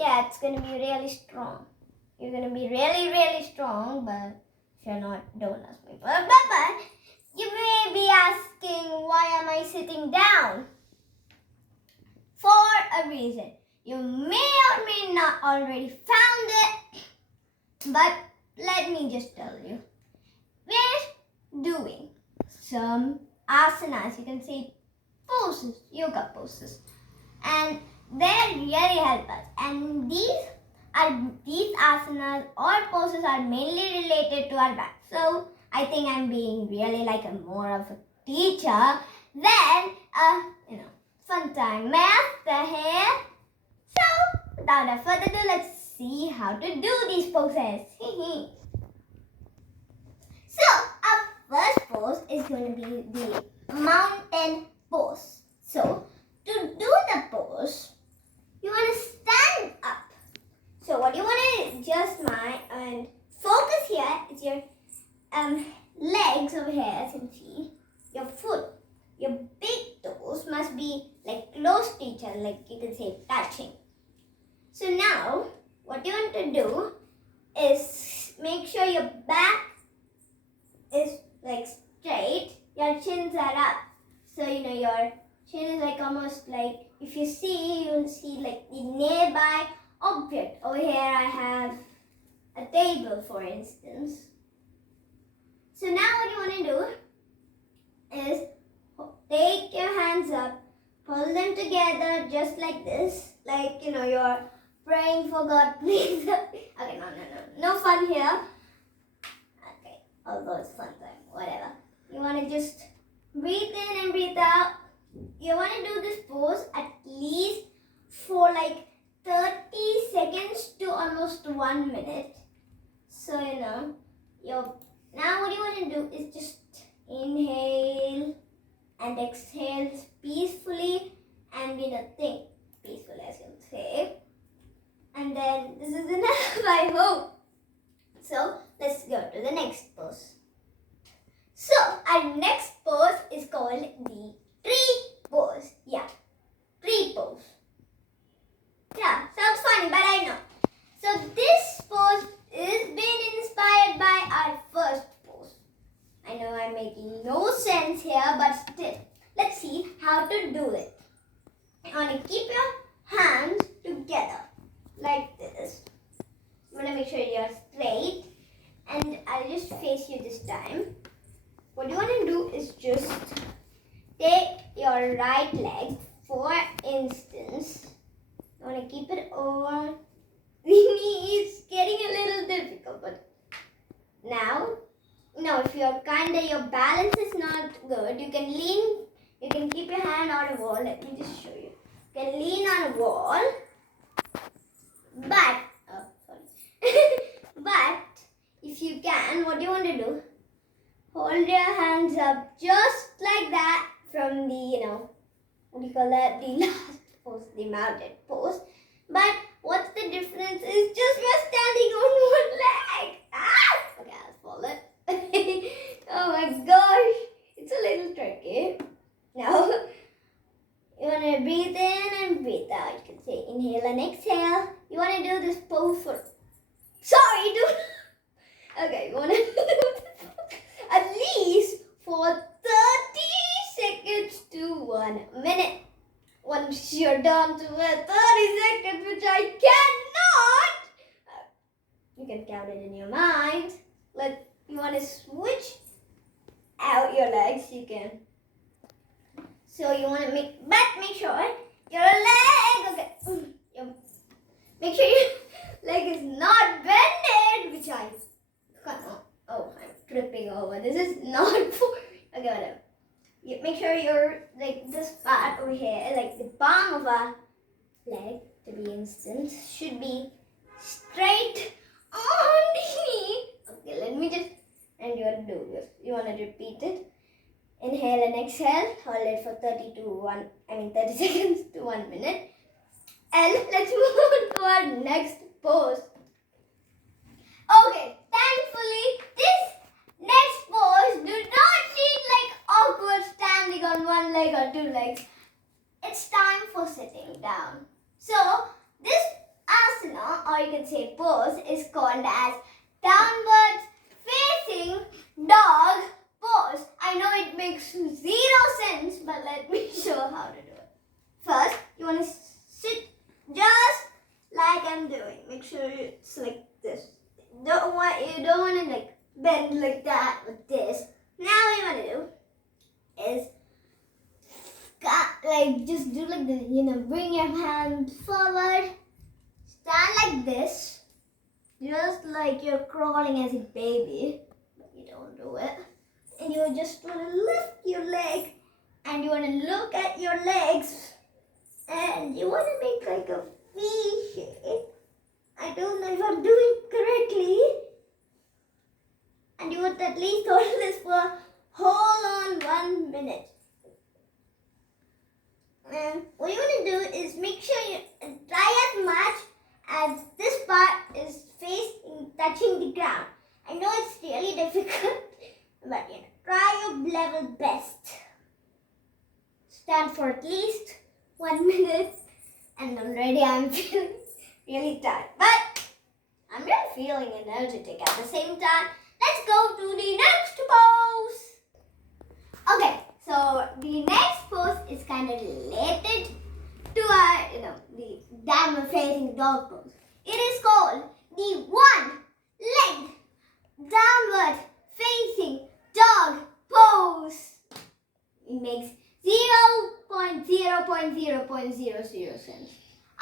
yeah, it's going to be really strong. You're going to be really, really strong, but if you're not, don't ask me. But you may be asking, why am I sitting down? For a reason. You may or may not already found it, but let me just tell you. We're doing some asanas, you can say poses, yoga poses, and they really help us. And these asanas or poses are mainly related to our back. So I think I'm being really like a more of a teacher than fun time. May I ask the hair? So without further ado, let's see how to do these poses. So our first pose is going to be the mountain pose. So to do the pose, you want to stand up. So what you want to just mind and focus here is your legs over here, as you can see. Your foot, your big toes must be like close to each other, like you can say touching. So now what you want to do is make sure your back is like straight, your chins are up. So your chin is like almost like, if you see, you'll see like the nearby object. Over here I have a table, for instance. So now what you want to do is take your hands up, pull them together just like this, like you're praying for God, please. Okay, no fun here. Okay, although it's fun time, whatever. You want to just breathe in and breathe out. You want to do this pose at least for like 30 seconds to almost 1 minute. So now what you want to do is just inhale and exhale peacefully and think peacefully, as you can say. And then this is enough, I hope. So let's go to the next pose. So our next pose is called the tree pose. Yeah, tree pose. Yeah, sounds funny, but I know. So this pose is been inspired by our first pose. I know I'm making no sense here, but still, let's see how to do it. You want to keep your hands together like this. You want to make sure you're straight, and I'll just face you this time. What you want to do is just take your right leg, for instance. You want to keep it over. It's getting a little difficult, but now, if your balance is not good, you can lean, you can keep your hand on a wall. Let me just show you. You can lean on a wall, but, but if you can, what do you want to do? Hold your hands up just like that from the, what do you call that? The last pose, the mounted pose. But what's the difference is just we're standing on one leg. Okay, I'll fall it. Oh my gosh, it's a little tricky. Now, you want to breathe in and breathe out. You can say inhale and exhale. You want to do this pose for, sorry, dude. Okay, you want to at least for 30 seconds to 1 minute. Once you're down to 30 seconds, which I cannot, you can count it in your mind. You want to switch out your legs, you can. So you want to make sure your leg, okay, make sure your leg is not bended, which I cannot. Oh, I'm tripping over. This is not for, okay, whatever. You make sure you're like this part over here, like the palm of our leg, to be instance, should be straight on the knee. Okay, let me just, and you want to do this. You want to repeat it. Inhale and exhale. Hold it for 30 seconds to 1 minute. And let's move on to our next pose. Okay, thankfully, this next pose do not need like awkward standing on one leg or two legs. It's time for sitting down. So, this you can say pose, is called as downwards facing dog pose. I know it makes zero sense, but let me show how to do it. First, you want to sit just like I'm doing. Make sure it's like this. You don't want to like bend like that with this. Now what you want to do is like just do like this. Bring your hand forward. Stand like this. Just like you're crawling as a baby. But you don't do it. And you just want to lift your leg. And you want to look at your legs. And you want to make like a V shape. I don't know if I'm doing it correctly. And you want to at least hold this for hold on 1 minute. And what you want to do is make sure you try as much as this part is touching the ground. I know it's really difficult, but try your level best. Stand for at least 1 minute, and already I'm feeling really tired. But I'm really feeling energetic at the same time. Let's go to the next pose. Okay, so the next pose is kind of related to our, the downward facing dog pose. It is called the one-legged downward facing dog pose. It makes 0.0.000 sense.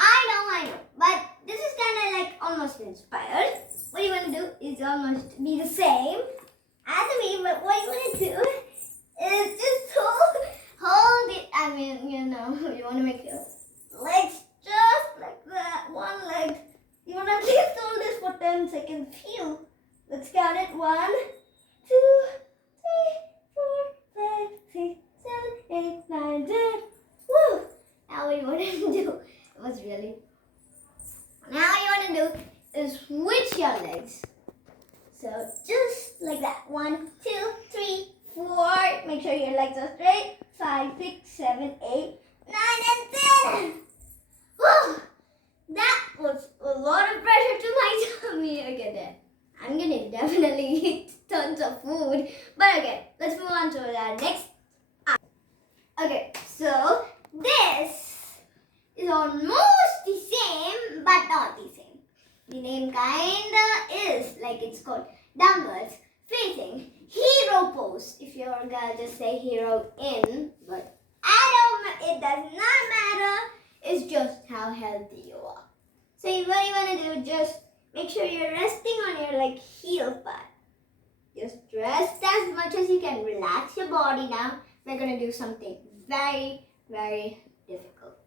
I know, but this is kind of like almost inspired. What you want to do is almost be the same as me, but what you want to do is just hold it. I mean, you want to make your legs just like that. One leg. You want to at least hold this for 10 seconds. Phew. Let's count it. 1, 2, 3, 4, 5, 6, 7, 8, 9, 10. Woo! Now what you want to do? It was really. Now what you want to do is switch your legs. So just like that. 1, 2, 3, 4. Make sure your legs are straight. 5, 6, 7, 8, 9, and 10. Woo! That was a lot of pressure to my tummy. Okay, then. I'm gonna definitely eat tons of food. But okay, let's move on to the next. Okay, so this is almost the same, but not the same. The name kinda is like it's called downwards facing hero pose. If you're gonna just say hero in, but it does not matter. It's just how healthy you are. So what you want to do, just make sure you're resting on your heel part. Just rest as much as you can. Relax your body now. We're going to do something very, very difficult.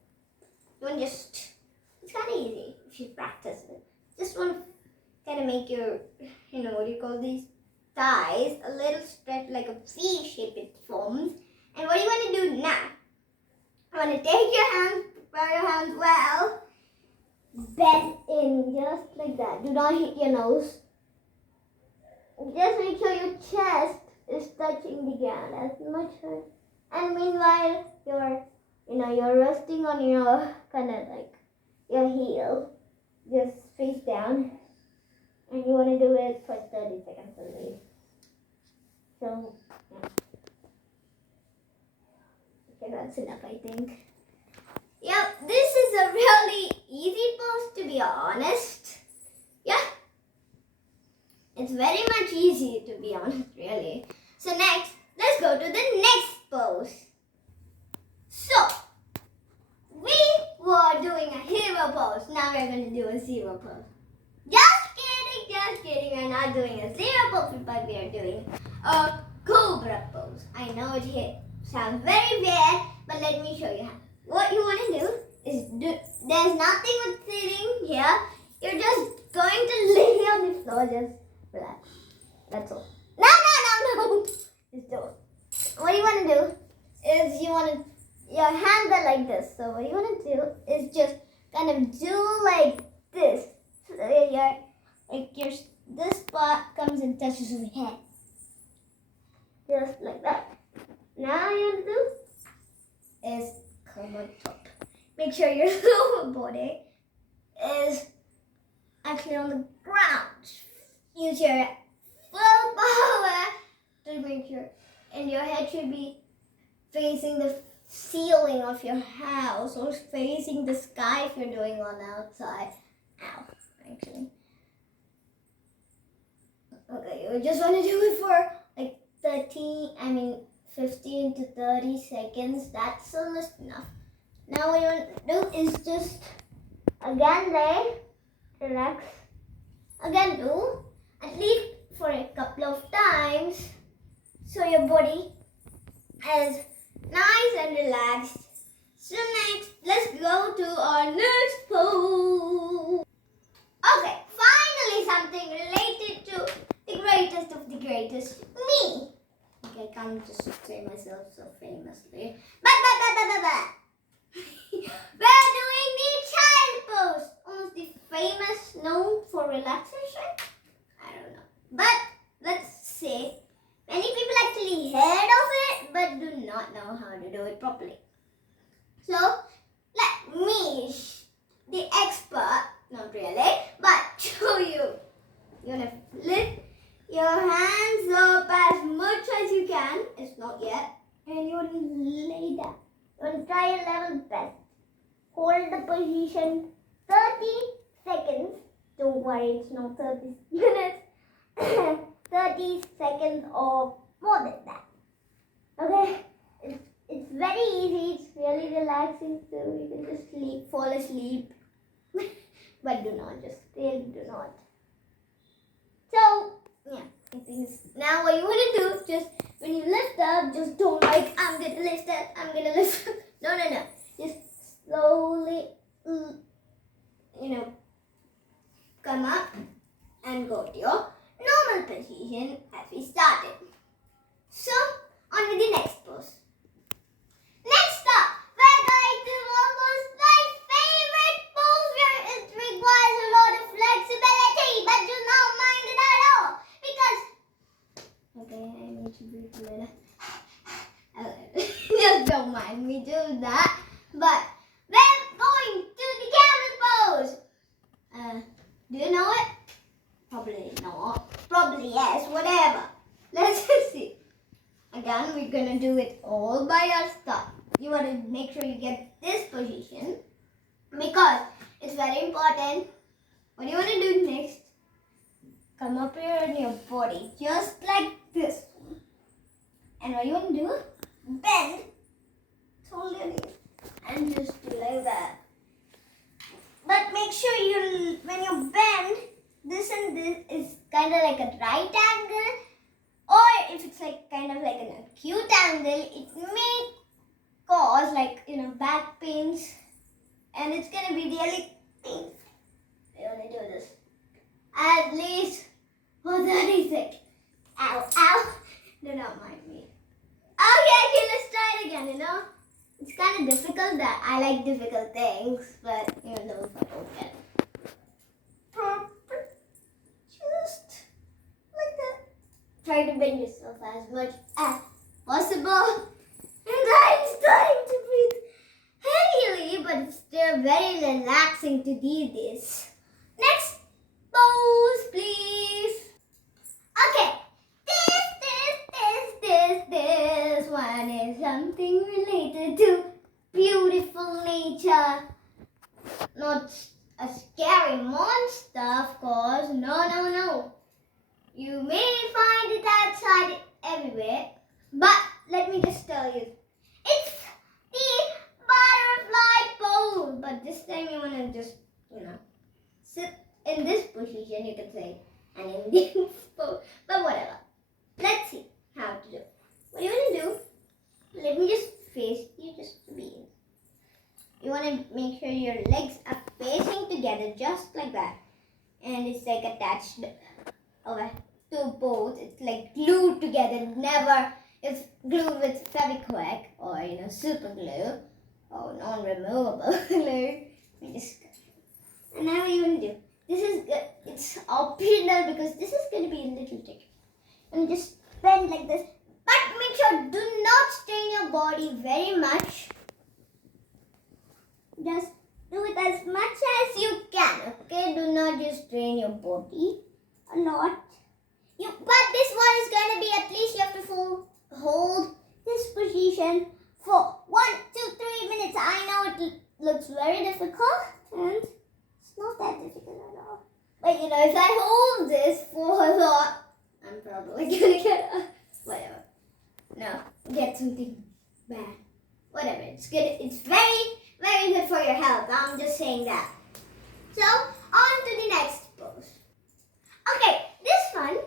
It's kind of easy if you practice it. Just want to kind of make your, what do you call these? Thighs a little stretch like a V shape it forms. And what you want to do now? I want to take your hands, prepare your hands well. Bend in just like that. Do not hit your nose. Just make sure your chest is touching the ground as much as. And meanwhile, you're resting on your your heel, just face down, and you want to do it for 30 seconds only. So, yeah. Okay, that's enough, I think. Yep, this is a really easy pose, to be honest. Yeah, it's very much easy, to be honest, really. So next, let's go to the next pose. So, we were doing a hero pose. Now we're going to do a zero pose. Just kidding. We're not doing a zero pose, but we are doing a cobra pose. I know it sounds very weird, but let me show you how. What you want to do is there's nothing with sitting here. You're just going to lay on the floor, just relax. That's all. No. Just do it. What you want to do is your hands are like this. So what you want to do is just kind of do like this. So this part comes and touches your head. Just like that. Now all you want to do is come on top. Make sure your lower body is directly on the ground. Use your full power to make sure, and your head should be facing the ceiling of your house or facing the sky if you're doing on the outside. Ow, actually. Okay, you just want to do it for like 15 to 30 seconds. That's almost enough. Now what you want to do is just again lay, relax, again do, at least for a couple of times so your body is nice and relaxed. So next, let's go to our next pose. Okay, finally something related to the greatest of the greatest, me. Okay, I can't just say myself so famously. But. We're doing the child pose. Almost the famous, known for relaxation. I don't know. But let's say many people actually heard of it but do not know how to do it properly. So let me, the expert, not really, but show you. You're going to lift your hands up as much as you can. It's not yet. And you're going to lay down. You're going to try your level best. Hold the position 30 seconds. Don't worry, it's not 30 minutes. 30 seconds or more than that. Okay? It's very easy. It's really relaxing. So you can just fall asleep. But do not, just really do not. So, yeah. Now what you want to do, just when you lift up, just don't like, I'm going to lift up, I'm going to lift up. No. Just slowly, come up and go to your normal position as we started. So, on with the next pose. Next up, we're going to almost my favorite pose where it requires a lot of flexibility, but do not mind it at all. Because, okay, I need to breathe a little. Just don't mind me do that. But we're going to the camel pose. Do you know it? Probably not. Probably yes, whatever. Let's just see. Again, we're going to do it all by yourself. You want to make sure you get this position because it's very important. What do you want to do next? Come up here in your body, just like this. And what you want to do? Bend. Totally. And just do like that. But make sure when you bend, this and this is kind of like a right angle, or if it's like kind of like an acute angle, it may cause back pains, and it's gonna be really painful. I only do this at least for 30 seconds. Ow! Do not mind me. Okay, let's try it again. It's kind of difficult. That I like difficult things, but if I don't get it proper, just like that. Try to bend yourself as much as possible. And I'm starting to breathe heavily, but it's still very relaxing to do this. Next pose, please. Okay. This one is something related to beautiful nature. Not a scary monster, of course. No. You may find it outside everywhere. But let me just tell you. It's the butterfly pose. But this time you want to just, sit in this position, you can say. An Indian pose. But whatever. Let's see how to do it. What you want to do, let me just face you just to be. You want to make sure your legs are facing together just like that. And it's like attached to both. It's like glued together. It's glued with Fevikwik or super glue or non-removable glue. And now what you want to do, this is good. It's optional because this is going to be a little tricky. And just bend like this. But make sure do not strain your body very much. Just do it as much as you can, okay? Do not not just strain your body a lot. But this one is going to be, at least you have to hold this position for 1, 2, 3 minutes. I know it looks very difficult, and it's not that difficult at all. But if I hold this for a lot, I'm probably going to get whatever. No, get something bad. Whatever, it's good. It's very, very good for your health. I'm just saying that. So, on to the next pose. Okay, this one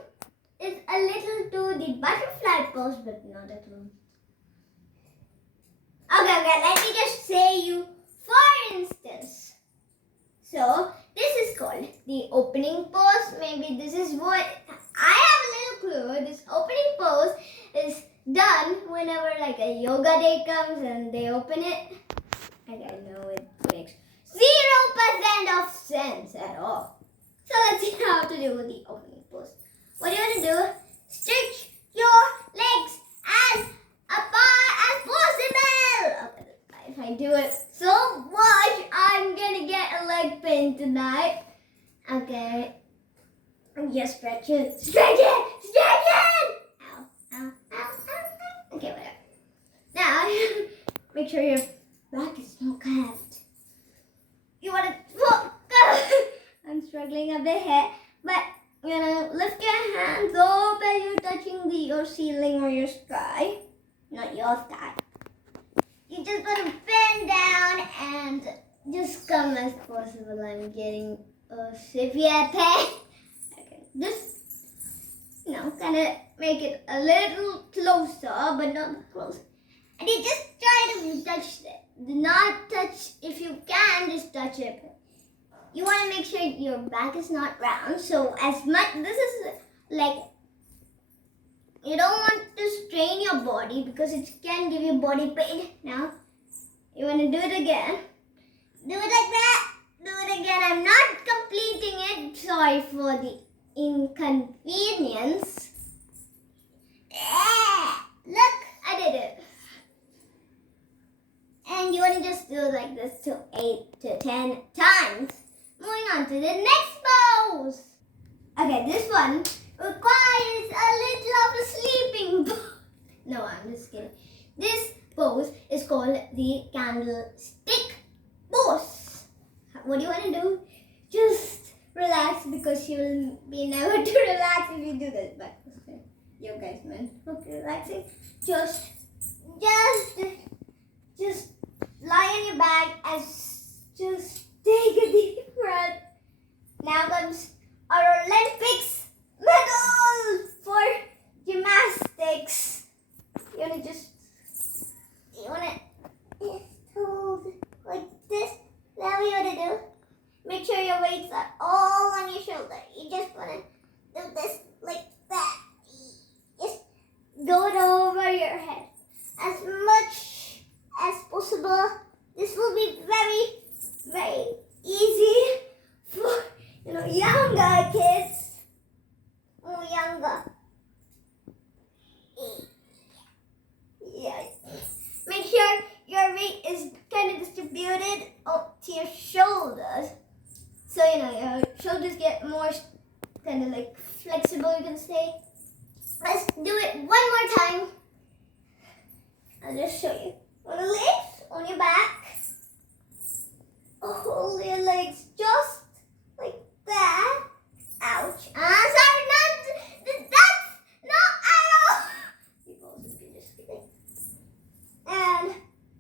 is a little to the butterfly pose, but not at all. Okay, let me just say you, for instance. So, this is called the opening pose. Maybe this is what, I have a little clue. This opening pose is done whenever like a yoga day comes and they open it. I know it makes 0% of sense at all. So let's see how to do the opening pose. What you want to do? Stretch your legs as far as possible. Okay, if I do it so much, I'm gonna get a leg pain tonight. Okay. Just stretch it. Stretch it! Stretch it! Ow, ow, ow, ow. Okay, whatever. Now, make sure your back is not curved. You want to... I'm struggling a bit here, but you're going to lift your hands up as you're touching your ceiling or your sky. Not your sky. You just want to bend down and just come as possible. I'm getting a severe pain. Okay, just... kind of make it a little closer, but not close. And you just try to touch it. Do not touch, if you can, just touch it. You want to make sure your back is not round. So as much, this is like, you don't want to strain your body because it can give you body pain. Now, you want to do it again. Do it like that. Do it again. I'm not completing it. Sorry for the inconvenience. Look, I did it. And you want to just do it like this to 8 to 10 times. Moving on to the next pose. Okay, this one requires a little of a sleeping pose. No, I'm just kidding. This pose is called the candlestick pose. What do you want to do? Just relax, because you will be never to relax if you do this. But okay, you guys, man, okay, relaxing. Just lie on your back and just take a deep breath. Now comes our Olympics medal for gymnastics. You wanna hold like this. Now you wanna do. Make sure your weights are all on your shoulder. You just wanna do this like that. Just go it over your head as much as possible. This will be very, very easy for younger kids. Oh, younger. Yeah. Make sure your weight is kind of distributed up to your shoulders. So your shoulders get more kind of like flexible, you can say. Let's do it one more time. I'll just show you. On the legs, on your back. Hold your legs just like that. Ouch. Sorry, that's not at all. You guys can just kidding. And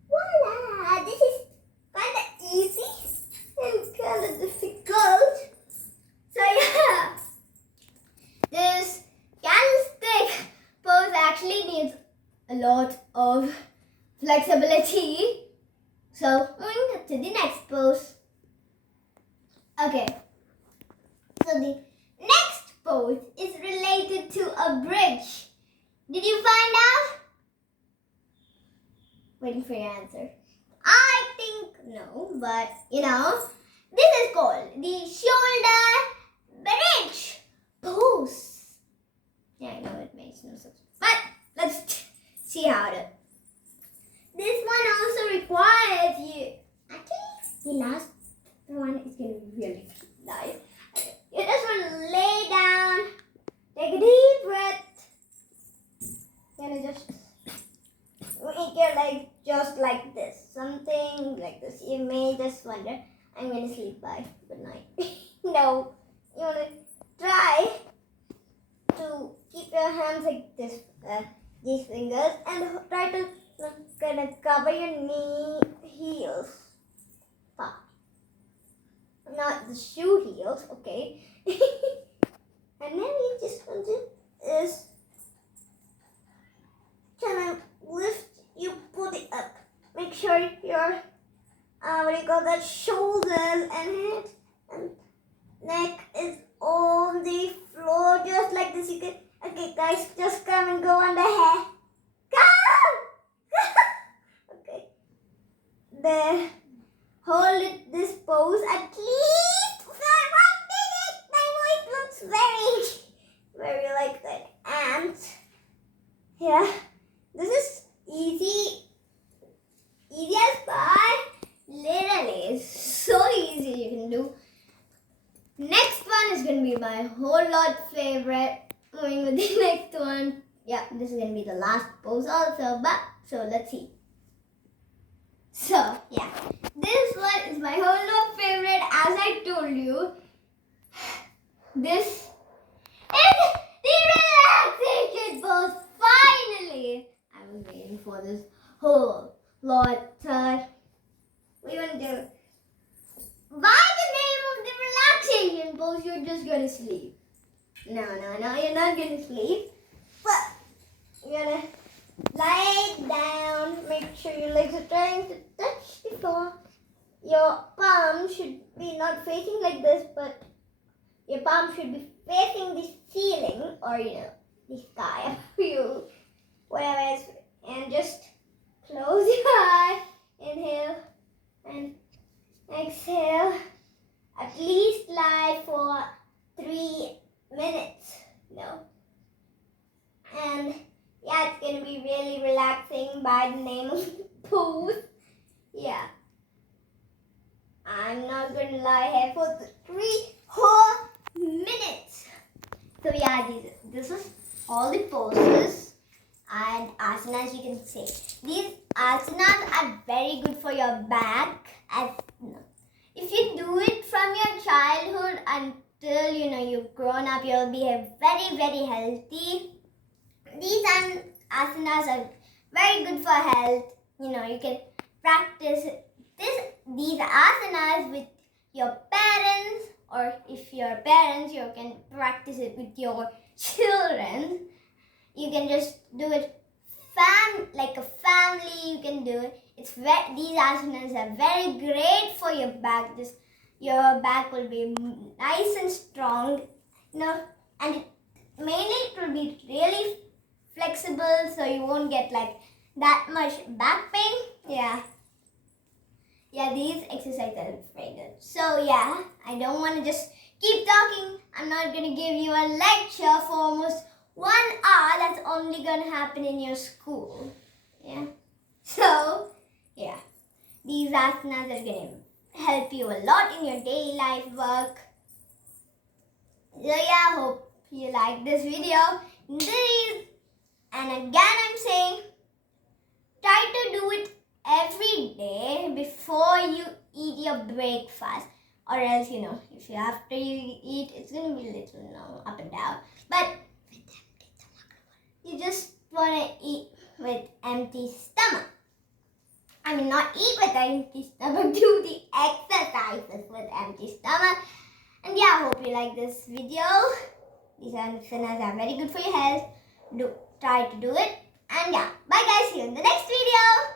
voila, this is kind of easy and kind of difficult. So yeah, this candlestick pose actually needs a lot of flexibility. So moving to the next pose. Okay. So the next pose is related to a bridge. Did you find out? Waiting for your answer. I think no, but this is called the shoulder bridge pose. Yeah, I know it makes no sense, but let's see how to. This one also requires you. Actually, the last one is going to be really nice. No, you want to try to keep your hands like this, these fingers, and try to kind of cover your knee heels. Not the shoe heels, okay? And then you just want to is kind of lift, you put it up. Make sure your what do you call that, shoulders and head and neck is on the floor just like this. You can, okay guys, just come and go on the hair. Come! Okay. There. Hold it this pose at least for 1 minute. My voice looks very like that. And yeah, this is easy as pie. Literally, it's so easy you can do. Next one is going to be my whole lot favorite. Moving with the next one. Yeah, this is going to be the last pose also. But, so let's see. So, yeah. This one is my whole lot favorite, as I told you. This is the relaxation pose. Finally! I was waiting for this whole lot time. What do you want to do? By the name of the relaxation pose, you're just going to sleep. No, you're not going to sleep. But you're going to lie down. Make sure your legs are trying to touch the floor. Your palm should be not facing like this, but your palm should be facing the ceiling or, the sky. You, whatever it is. And just close your eye. Inhale and exhale. At least lie for 3 minutes. And yeah, it's going to be really relaxing by the name of the pose. Yeah. I'm not going to lie here for 3 whole minutes. So yeah, this is all the poses and asanas you can say. These asanas are very good for your back. If you do it from your childhood until you've grown up, you'll be very healthy. These asanas are very good for health. You can practice these asanas with your parents, or if you're parents, you can practice it with your children. You can just do it like a family. You can do it. These asanas are very great for your back. Your back will be nice and strong, and mainly it will be really flexible, so you won't get like that much back pain. Yeah, these exercises are very good. So yeah, I don't want to just keep talking. I'm not going to give you a lecture for almost 1 hour. That's only going to happen in your school. Yeah. So yeah, these asanas are going to help you a lot in your daily life work. So yeah, hope you like this video. And again, I'm saying, try to do it every day before you eat your breakfast, or else if after you eat, it's gonna be a little up and down. But you just wanna eat with empty stomach. I mean, not eat with empty stomach. Do the exercises with empty stomach. And yeah, I hope you like this video. These asanas are very good for your health. Try to do it. And yeah, bye guys. See you in the next video.